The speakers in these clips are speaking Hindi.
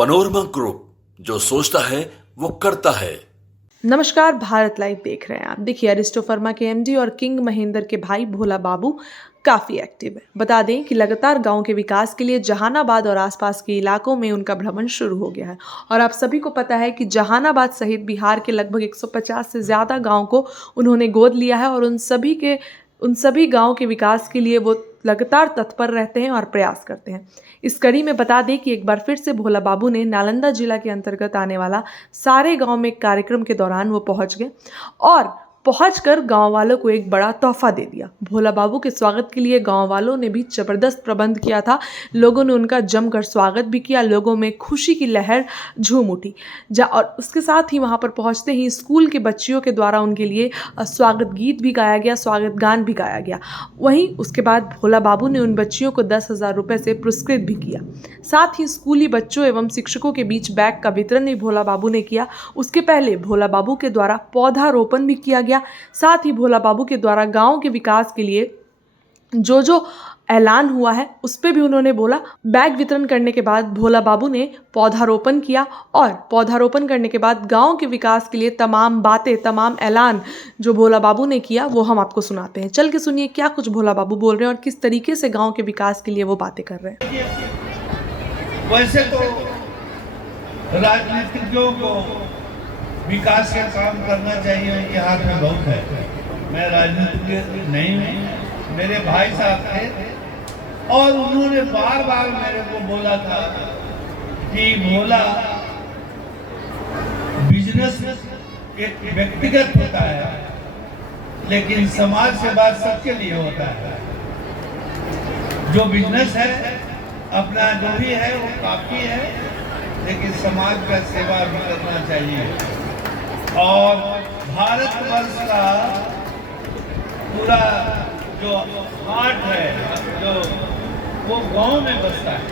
पनोरमा ग्रुप, जो सोचता है वो करता है। नमस्कार, भारत लाइव देख रहे हैं आप। देखिए, अरिस्टो फर्मा के एमडी और किंग महेंद्र के भाई भोला बाबू काफ़ी एक्टिव है। बता दें कि लगातार गांव के विकास के लिए जहानाबाद और आसपास के इलाकों में उनका भ्रमण शुरू हो गया है। और आप सभी को पता है कि जहानाबाद सहित बिहार के लगभग 150 से ज़्यादा गाँव को उन्होंने गोद लिया है और उन सभी गाँव के विकास के लिए वो लगातार तत्पर रहते हैं और प्रयास करते हैं। इस कड़ी में बता दें कि एक बार फिर से भोला बाबू ने नालंदा जिला के अंतर्गत आने वाला सारे गांव में एक कार्यक्रम के दौरान वो पहुंच गए और पहुंचकर गांव वालों को एक बड़ा तोहफा दे दिया। भोला बाबू के स्वागत के लिए गांव वालों ने भी जबरदस्त प्रबंध किया था। लोगों ने उनका जमकर स्वागत भी किया। लोगों में खुशी की लहर झूम उठी। और उसके साथ ही वहां पर पहुंचते ही स्कूल के बच्चियों के द्वारा उनके लिए स्वागत गीत भी गाया गया, स्वागत गान भी गाया गया। वहीं उसके बाद भोला बाबू ने उन बच्चियों को 10,000 रुपये से पुरस्कृत भी किया। साथ ही स्कूली बच्चों एवं शिक्षकों के बीच बैग का वितरण भी भोला बाबू ने किया। उसके पहले भोला बाबू के द्वारा पौधारोपण भी किया गया। साथ ही भोला बाबू के द्वारा गांव के विकास के लिए जो ऐलान हुआ है उस पर भी उन्होंने बोला। बैग वितरण करने के बाद भोला बाबू ने पौधारोपण किया और पौधारोपण करने के बाद गांव के विकास के लिए तमाम बातें, तमाम ऐलान जो भोला बाबू ने किया वो हम आपको सुनाते हैं। चल के सुनिए क्या कुछ भोला बाबू बोल रहे हैं और किस तरीके से गांव के विकास के लिए वो बातें कर रहे हैं। वैसे तो राजनीतिज्ञों को विकास का काम करना चाहिए, उनके हाथ में बहुत है। मैं राजनीतिज्ञ नहीं हूँ, मेरे भाई साहब थे और उन्होंने बार बार मेरे को बोला था कि भोला, बिजनेस एक व्यक्तिगत होता है लेकिन समाज सेवा सबके लिए होता है। जो बिजनेस है अपना जो भी है वो काफी है, लेकिन समाज का सेवा भी करना चाहिए। और भारतवर्ष का पूरा जो हार्ट है जो वो गांव में बसता है,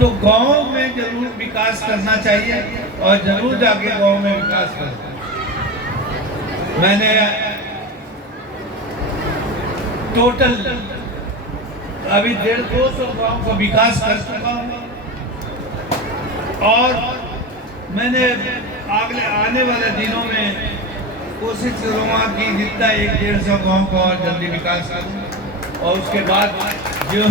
तो गांव में जरूर विकास करना चाहिए और जरूर जाके गांव में विकास करना। मैंने टोटल अभी 150-200 गांव का विकास कर चुका हूँ और मैंने आने वाले दिनों में कोशिश करूँगा कि जितना 100-150 गाँव को और जल्दी विकास करूँ और उसके बाद जो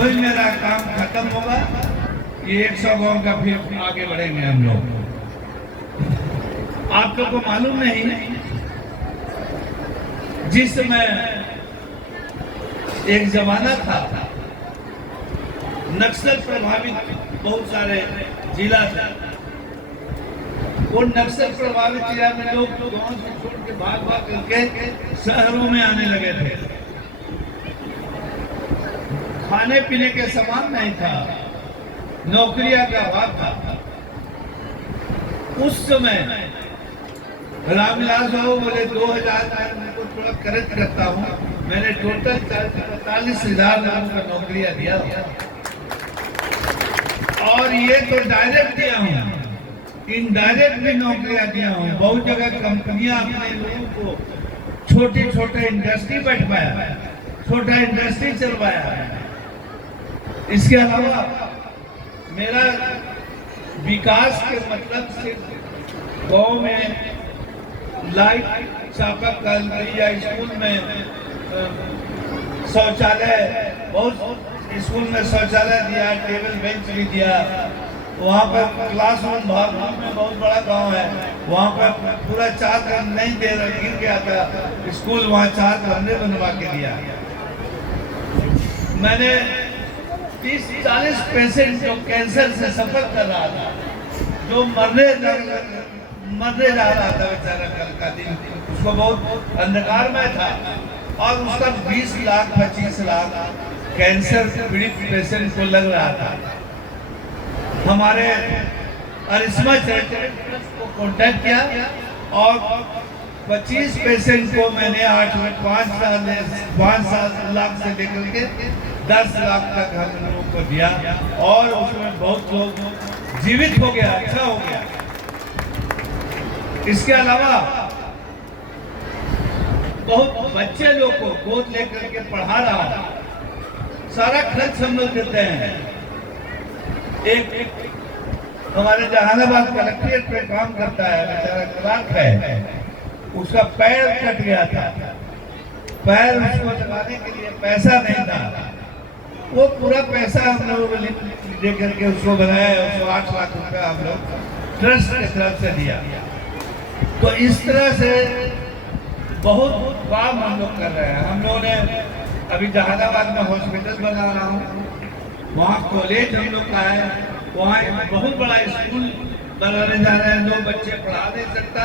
ही मेरा काम खत्म होगा ये 100 गाँव का फिर आगे बढ़ेंगे हम लोग। आप लोग को मालूम नहीं, जिस समय एक जमाना था नक्सल प्रभावित बहुत सारे जिला था, वो नक्सल प्रभावित जिला में लोग गांव से छोड़ के भाग करके शहरों में आने लगे थे। खाने पीने के सामान नहीं था, नौकरियां का अभाव था। उस समय रामविलास बाबू बोले 2000 में को थोड़ा करेक्ट करता हूँ, मैंने टोटल 45,000 लोगों का नौकरियां दिया और ये तो डायरेक्ट दिया हूँ, इनडायरेक्ट भी नौकरियां दिया हूँ। बहुत जगह कंपनियां अपने लोगों को छोटे इंडस्ट्री बैठवाया, छोटा इंडस्ट्री चलवाया। इसके अलावा मेरा विकास के मतलब सिर्फ गांव में लाइट, चापाकल या स्कूल में शौचालय, बहुत स्कूल में शौचालय दिया, टेबल बेंच भी दिया। वहाँ पर क्लासरूम भागपुर में बहुत बड़ा गांव है, वहाँ पर पूरा 4 कमरे नहीं दे रहा, गिर गया था स्कूल, वहाँ 4 कमरे बनवा के दिया। मैंने 30-40 पेशेंट जो कैंसर से सफर कर रहा था, जो मरने जा रहा था बेचारा, कल का दिन उसको बहुत अंधकार में था और उसका 20 लाख 25 लाख कैंसर पीड़ित पेशेंट को लग रहा था। हमारे अरिस्मा चैरिटेबल ट्रस्ट को कांटेक्ट किया और 25 पेशेंट को मैंने 5 लाख से लेकर के 10 लाख तक हम लोगों को दिया और उसमें बहुत लोग जीवित हो गया, अच्छा हो गया। इसके अलावा बहुत बच्चे लोग को गोद लेकर के पढ़ा रहा, सारा खर्च हम लोग देते हैं। एक हमारे जहानाबाद कलेक्ट्रेट पे काम करता है, बेचारा क्लार्क है, उसका पैर कट गया था। पैर उसको लगाने के लिए पैसा नहीं था, वो पूरा पैसा हम लोग दे करके उसको बनाया। उसको 8 लाख रुपया हम लोग ट्रस्ट की तरफ से दिया। तो इस तरह से बहुत काम हम लोग कर रहे हैं। हम लोगों ने अभी जहानाबाद में हॉस्पिटल बना रहा हूँ, वहाँ कॉलेज हम लोग का है, वहाँ एक बहुत बड़ा स्कूल बनाने जा रहे हैं। जो बच्चे पढ़ा नहीं सकता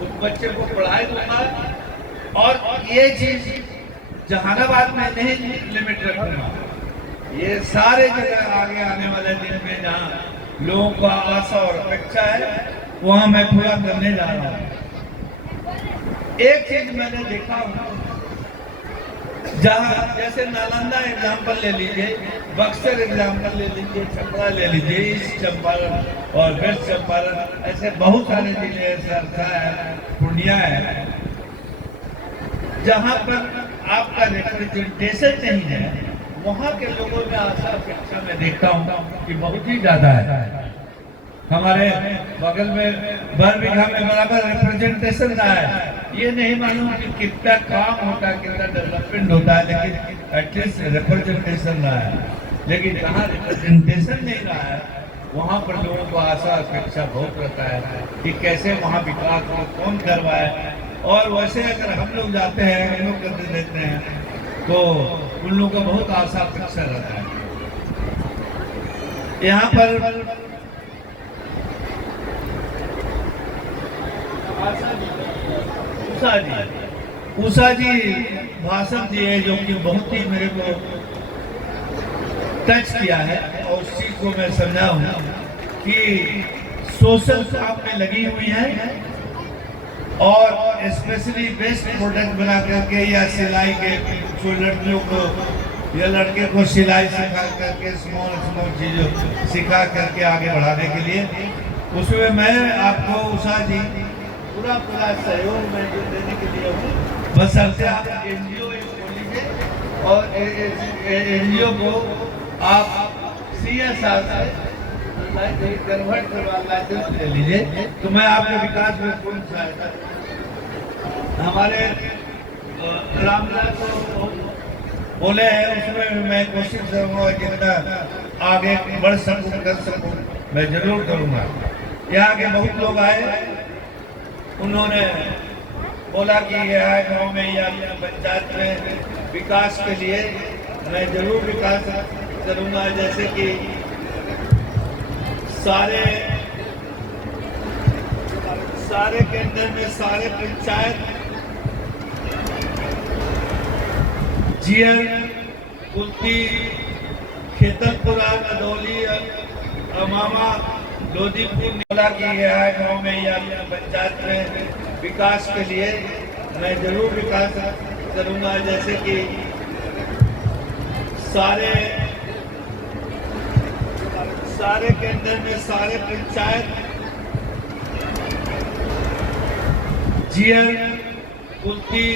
उस बच्चे को पढ़ाई दूंगा। और ये चीज जहानाबाद में नहीं लिमिट रखूंगा, ये सारे जगह आगे आने वाले दिन में जहाँ लोगों का आशा और अपेक्षा है वहाँ मैं पूरा करने जा रहा हूँ। एक चीज मैंने देखा हूँ, जहाँ जैसे नालंदा एग्जाम्पल ले लीजिए, बक्सर एग्जाम्पल ले लीजिए, छपरा ले लीजिए, ईस्ट चंपारण और वेस्ट चंपारण, ऐसे बहुत सारे जिले, सरसा है, पूर्णिया है, जहाँ पर आपका रिप्रेजेंटेशन नहीं है, वहाँ के लोगों में आशा अपेक्षा में देखता हूँ कि बहुत ही ज्यादा है। हमारे बगल में बरबीघा में बराबर रिप्रेजेंटेशन ना है। ये नहीं मालूम कि कितना काम होता है, कितना डेवलपमेंट होता है, लेकिन एटलीस्ट रिप्रेजेंटेशन रहा है। लेकिन जहाँ रिप्रेजेंटेशन नहीं रहा है वहाँ पर लोगों को आशा अपेक्षा बहुत रहता है कि कैसे वहाँ विकास हो, कौन करवाए। और वैसे अगर हम लोग जाते हैं, हम लोग कर देते हैं, तो उन लोगों का बहुत आशा अपेक्षा रहता है। यहाँ पर उषा जी भाषण दिए, जो कि बहुत ही मेरे को टच किया है, और उस चीज को मैं समझा हूँ कि सोशल काम में लगी हुई है, और स्पेशली बेस्ट प्रोडक्ट बना करके या सिलाई के जो लड़कियों को या लड़के को सिलाई सिखा करके स्मॉल चीजों सिखा करके आगे बढ़ाने के लिए, उसमें मैं आपको उषा जी पूरा सहयोग मैं देने के लिए हूँ। बस सबसे आप एनजीओ खोल लीजिए और एनजीओ को आप CSR से कन्वर्ट करवा लाइसेंस ले लीजिए, तो मैं आपके विकास में पूर्ण सहायता। हमारे रामलाल को बोले हैं, उसमें मैं कोशिश करूँगा जितना आगे बढ़ सकूँ कर सकूँ मैं जरूर करूँगा। यहाँ के बहुत लोग आए, उन्होंने बोला कि यहाँ गांव में या पंचायत में विकास के लिए मैं जरूर विकास करूँगा। जैसे कि सारे के अंदर में सारे पंचायत जियर, कुल्ती, खेतलपुरा, नदौली, अमामा, लोधीपुर, बोला कि यहाँ गांव में या पंचायत में विकास के लिए मैं जरूर विकास करूँगा। जैसे कि सारे के अंदर में सारे पंचायत जियर, कुल्ती,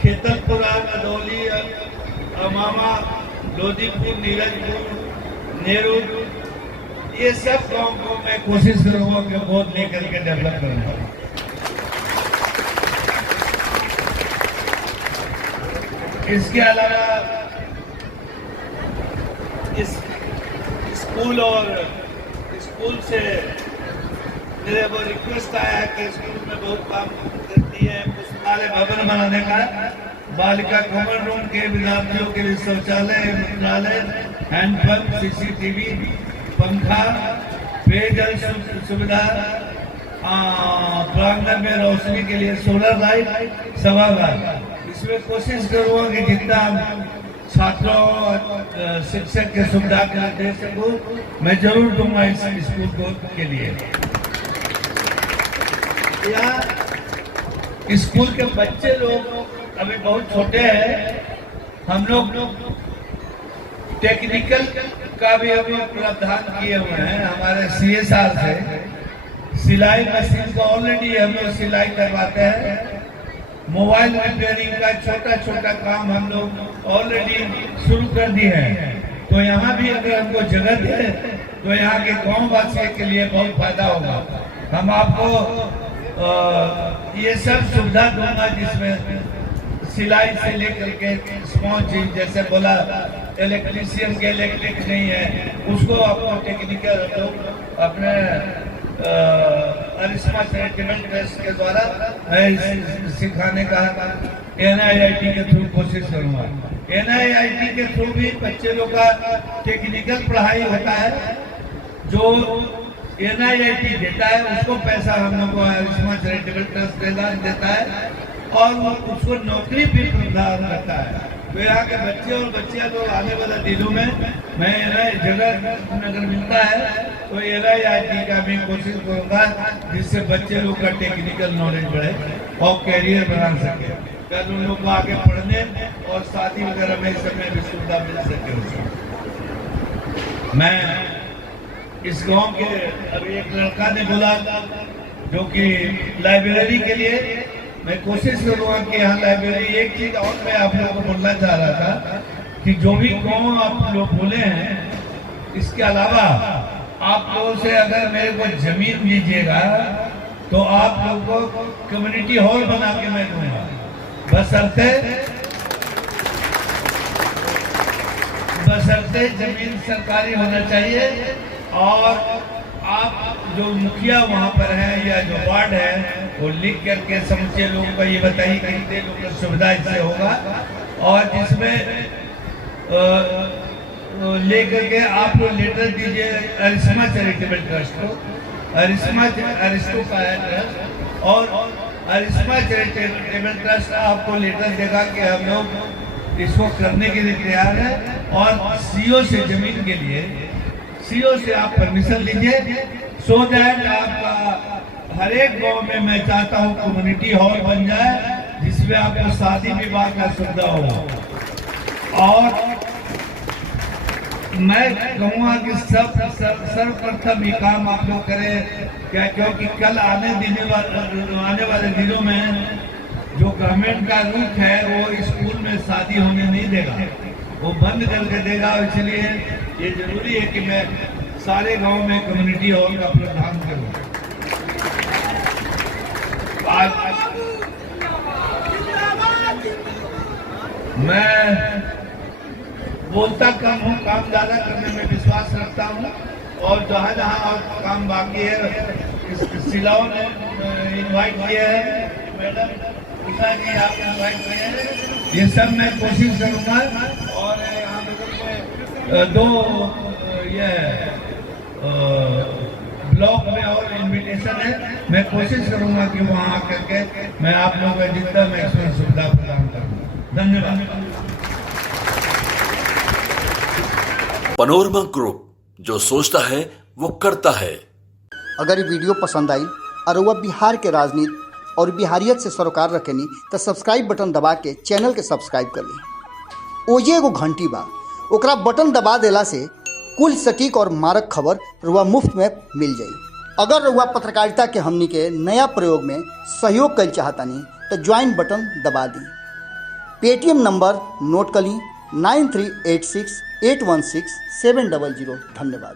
खेतलपुरा, नदौली, अमामा, लोधीपुर, नीरजपुर, नेहरू, ये सब गाँव को मैं कोशिश करूँगा कि गोद लेकर के डेवलप करूँगा। इसके अलावा इस स्कूल से मेरे को रिक्वेस्ट आया है कि स्कूल में बहुत काम करती है, पुस्तकालय भवन बनाने का, बालिका कॉमन रूम के विद्यार्थियों के लिए शौचालय, मंत्रालय, हैंडपंप, CCTV, पंखा, पेयजल सुविधा, प्रांगण में रोशनी के लिए सोलर लाइट, सभागार। इसमें कोशिश करूँगा कि जितना छात्रों और शिक्षक के सुविधा के दे सकूँ मैं जरूर दूंगा इस स्कूल को के लिए। यहाँ स्कूल के बच्चे लोग अभी बहुत छोटे हैं, हम लोग टेक्निकल का भी हम लोग प्रावधान किए हुए हैं। हमारे CSR से सिलाई मशीन को ऑलरेडी हम लोग सिलाई करवाते हैं। मोबाइल रिपेयरिंग का छोटा छोटा काम हम लोग ऑलरेडी शुरू कर दिए हैं। तो तो यहाँ भी अगर हमको जगह दे तो यहाँ के गाँव वासियों के लिए बहुत फायदा होगा। हम आपको ये सब सुविधा दूंगा जिसमें सिलाई से लेकर के स्मॉल चीज, जैसे बोला इलेक्ट्रीशियन के इलेक्ट्रिक नहीं है उसको आपको टेक्निकल लोग अपने अरिस्मा चैरिटेबल ट्रस्ट के द्वारा सिखाने का NIIT के थ्रू कोशिश करूंगा। NIIT के थ्रू भी बच्चे लोग का टेक्निकल पढ़ाई होता है, जो NIIT देता है उसको पैसा हम लोग को अरिस्मा चैरिटेबल ट्रस्ट देता है और उसको नौकरी भी प्रदान करता है। तो यहाँ के बच्चे और बच्चियां लोग आने वाले दिनों में मैं जगह अगर मिलता है तो NIIT का भी कोशिश करूंगा जिससे बच्चे लोग का टेक्निकल नॉलेज बढ़े और कैरियर बना सके, कल उन लोग को आगे पढ़ने और शादी वगैरह में इस समय भी सुविधा मिल सके उसको। मैं इस गांव के अभी एक लड़का ने बोला जो कि लाइब्रेरी के लिए मैं कोशिश करूंगा कि यहाँ लाइब्रेरी। एक चीज और मैं आप लोगों को बोलना चाह रहा था कि जो भी गाँव आप लोग बोले हैं, इसके अलावा आप लोगों से अगर मेरे को जमीन दीजिएगा तो आप लोगों को कम्युनिटी हॉल बना के मैं दूंगा, बशर्ते जमीन सरकारी होना चाहिए। और आप जो मुखिया वहाँ पर है या जो वार्ड है वो लिख करके समझे लोगों को ये बताइए कि कितने लोगों को सुविधा इससे होगा, और जिसमें लेकर के आप लोग लेटर दीजिए अरिस्मा चैरिटेबल ट्रस्ट को, अरिस्टो का है ट्रस्ट, और अरिस्मा चैरिटेबल ट्रस्ट आपको लेटर देगा कि हम लोग इसको करने के लिए तैयार है। और CO से जमीन के लिए CO से आप परमिशन लीजिए, सो दैट आपका हर एक गांव में मैं चाहता हूं कम्युनिटी हॉल बन जाए जिसमें आपको शादी विवाह का सुविधा हो। और मैं कहूँगा कि सर्वप्रथम ये काम आप लोग करें क्या, क्योंकि कल आने वाले दिनों में जो गवर्नमेंट का रुख है वो स्कूल में शादी होने नहीं देगा, वो बंद करके देगा। इसलिए ये जरूरी है कि मैं सारे गांव में कम्युनिटी हॉल का प्रावधान करूं। आज मैं बोलता कम हूँ, काम ज्यादा करने में विश्वास रखता हूँ, और जहाँ जहाँ और काम बाकी है सिलाओ ने इनवाइट किया है, मैडम उषा जी आप इनवाइट किए हैं, ये सब मैं कोशिश करूँगा। और यहाँ में दो ये ब्लॉक में और इन्विटेशन है, मैं कोशिश करूँगा कि वहाँ आकर के मैं आप लोगों को जितना मैक्सिमम सुविधा प्रदान करूँगा। धन्यवाद। पनोरमा ग्रुप, जो सोचता है वो करता है। अगर ये वीडियो पसंद आई और वह बिहार के राजनीति और बिहारियत से सरोकार रखेनी तो सब्सक्राइब बटन दबा के चैनल के सब्सक्राइब कर ली। ओजे एगो घंटी बा, ओकरा बटन दबा देला से कुल सटीक और मारक खबर रुआ मुफ्त में मिल जाई। अगर रुआ पत्रकारिता के हमनी के नया प्रयोग में सहयोग कर चाहतानी तो ज्वाइन बटन दबा दी। पेटीएम नंबर नोट कर ली 9386816700। धन्यवाद।